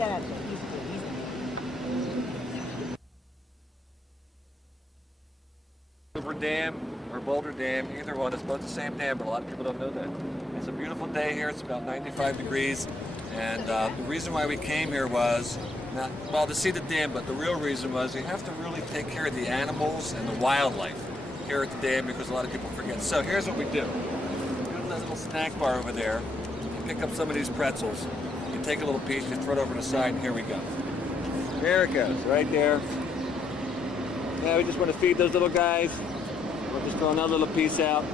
Yeah, that's it. He's good. Hoover Dam or Boulder Dam, either one. It's both the same dam, but a lot of people don't know that. It's a beautiful day here. It's about 95 degrees. And the reason why we came here was, not, well, to see the dam, but the real reason was you have to really take care of the animals and the wildlife here at the dam because a lot of people forget. So here's what we do. We have that little snack bar over there. You pick up some of these pretzels. You can take a little piece, you throw it over to the side, and here we go. There it goes, right there. Yeah, we just want to feed those little guys. We'll just throw another little piece out.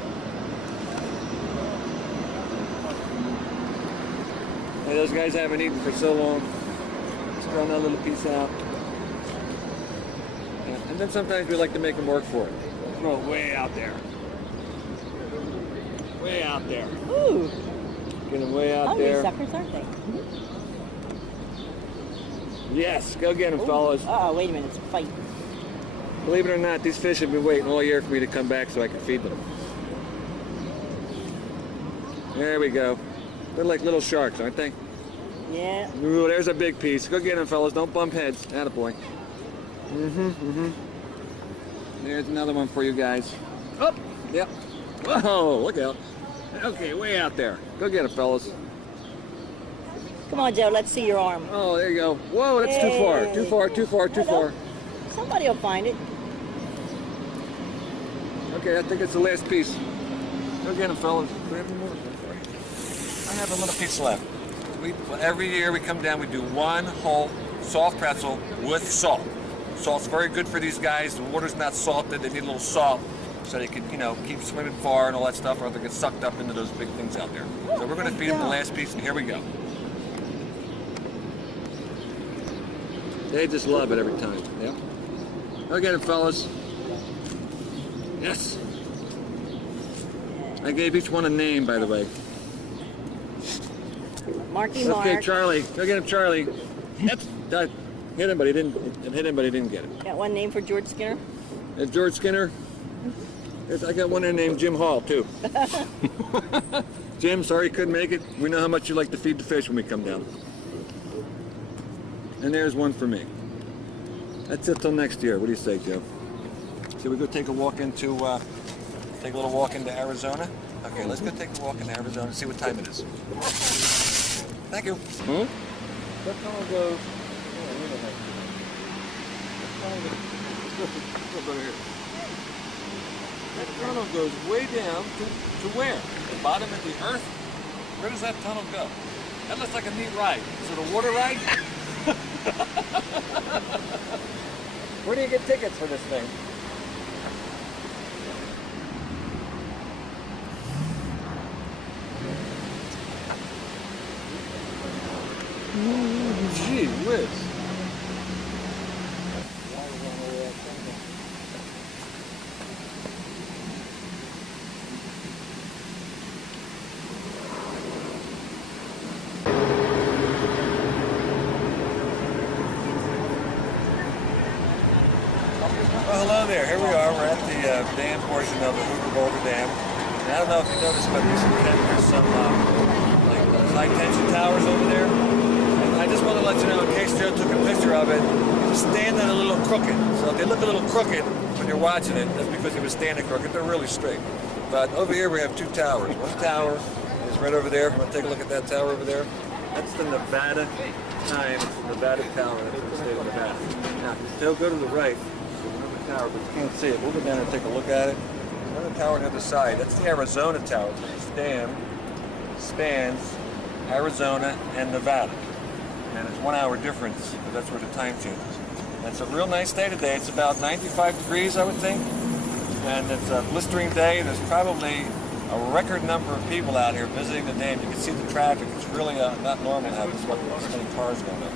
Hey, those guys haven't eaten for so long. Just throw another little piece out. Yeah. And then sometimes we like to make them work for it. Throw it way out there. Way out there. Ooh. Get them way out Hungry there. suckers, aren't they? Yes, go get them, Ooh. fellas. Uh-oh, wait a minute, it's a fight. Believe it or not, these fish have been waiting all year for me to come back so I can feed them. There we go. They're like little sharks, aren't they? Yeah. Ooh, there's a big piece. Go get them, fellas. Don't bump heads. Attaboy. There's another one for you guys. Oh, yep. Whoa, look out. Okay, way out there. Go get them, fellas. Come on, Joe, let's see your arm. Oh, there you go. Whoa, that's too far. Hey. Too far, too far, too far. Somebody will find it. Okay, I think it's the last piece. Go get them, fellas. Do we have any more? I have a little piece left. Every year we come down, we do one whole soft pretzel with salt. Salt's very good for these guys. The water's not salted. They need a little salt so they can, you know, keep swimming far and all that stuff, or they get sucked up into those big things out there. So we're going to feed them the last piece, and here we go. They just love it every time. Yep. Go get them, fellas. Yes. I gave each one a name, by the way. Marky Mark. Okay, Charlie. Go get him, Charlie. Yep. Hit him, but he didn't. Hit him, but he didn't get it. Got one name for George Skinner? George Skinner. I got one there named Jim Hall, too. Jim, sorry you couldn't make it. We know how much you like to feed the fish when we come down. And there's one for me. That's it till next year. What do you say, Joe? Should we go take a walk into, take a little walk into Arizona? Okay, let's go take a walk into Arizona and see what time it is. Thank you. That tunnel goes. That tunnel goes way down to where? The bottom of the earth? Where does that tunnel go? That looks like a neat ride. Is it a water ride? Where do you get tickets for this thing? Gee whiz. Well, hello there. Here we are. We're at the dam portion of the Hoover Boulder Dam. And I don't know if you noticed, but there's some high tension towers over there. And I just want to let you know, in case Joe took a picture of it, he was standing a little crooked. So if they look a little crooked when you're watching it, that's because he was standing crooked. They're really straight. But over here we have two towers. One tower is right over there. You want to take a look at that tower over there? That's the Nevada Times, Nevada Tower. That's in the state of Nevada. Now, if you still go to the right, tower, but you can't see it. We'll go down and take a look at it. Another tower on the other side. That's the Arizona Tower. This dam spans Arizona and Nevada. And it's 1 hour difference, because that's where the time changes. And it's a real nice day today. It's about 95 degrees, I would think. And it's a blistering day. There's probably a record number of people out here visiting the dam. You can see the traffic. It's really not normal to have this many cars going up.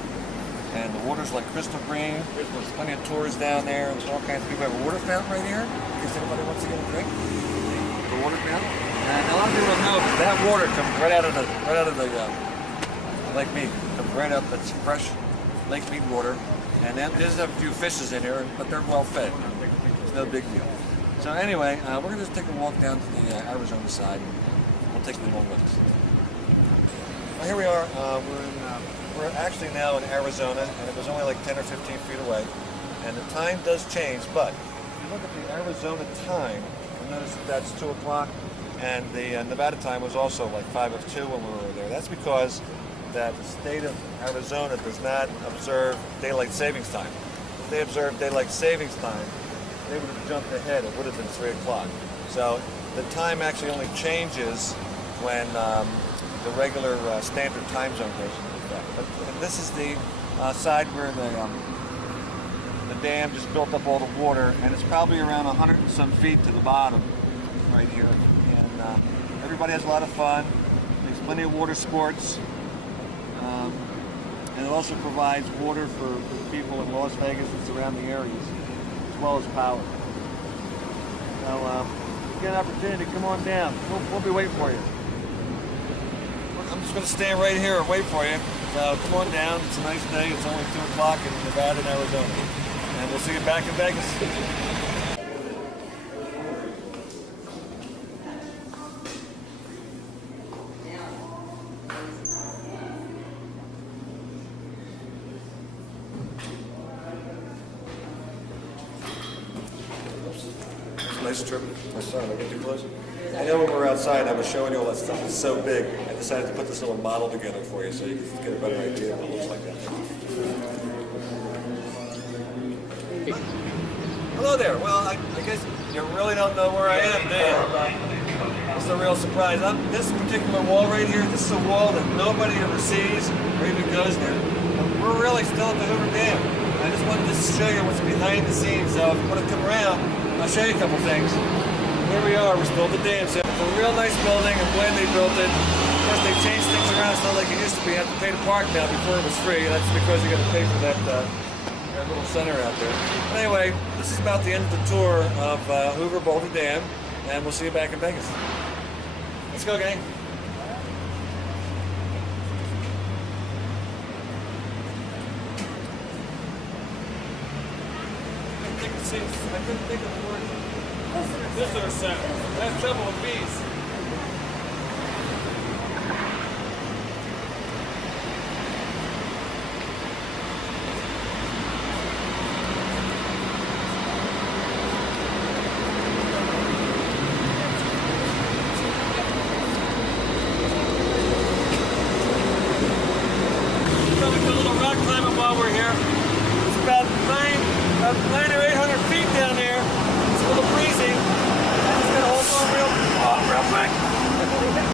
And the water's like crystal green. There's plenty of tours down there. There's all kinds of people. We have a water fountain right here, in case anybody wants to get a drink. The water fountain. And a lot of people don't know, but that water comes right out of the Lake Mead. It comes right up. It's fresh Lake Mead water. And then there's a few fishes in here, but they're well fed. It's no big deal. So anyway, we're gonna just take a walk down to the Arizona side. We'll take you along with us. Well, here we are. We're actually now in Arizona, and it was only like 10 or 15 feet away. And the time does change, but if you look at the Arizona time, you'll notice that that's 2 o'clock, and the Nevada time was also like 5:02 when we were there. That's because that the state of Arizona does not observe daylight savings time. If they observed daylight savings time, they would have jumped ahead. It would have been 3 o'clock. So the time actually only changes when the regular standard time zone goes into effect. And this is the side where the dam just built up all the water, and it's probably around 100 and some feet to the bottom right here. And everybody has a lot of fun. There's plenty of water sports. And it also provides water for people in Las Vegas and surrounding areas, as well as power. So if you get an opportunity, come on down. We'll be waiting for you. I'm just going to stand right here and wait for you. So come on down. It's a nice day. It's only 2 o'clock in Nevada and Arizona. And we'll see you back in Vegas. Nice trip. I'm sorry, did I get too close? I know when we were outside, I was showing you all that stuff. It's so big. I decided to put this little model together for you so you can get a better idea of what it looks like. Hello there. Well, I guess you really don't know where I am, do you? It's a real surprise. This particular wall right here, this is a wall that nobody ever sees or even goes near. We're really still at the Hoover Dam. I just wanted to show you what's behind the scenes. So if you want to come around, I'll show you a couple things. Here we are, we're still at the dam. So it's a real nice building. I'm glad they built it. Of course, they changed things around. It's not like it used to be. You have to pay to park now. Before it was free. That's because you got to pay for that little center out there. But anyway, this is about the end of the tour of Hoover Dam, and we'll see you back in Vegas. Let's go, gang. I couldn't think of the word. Visitor center. That's trouble with bees.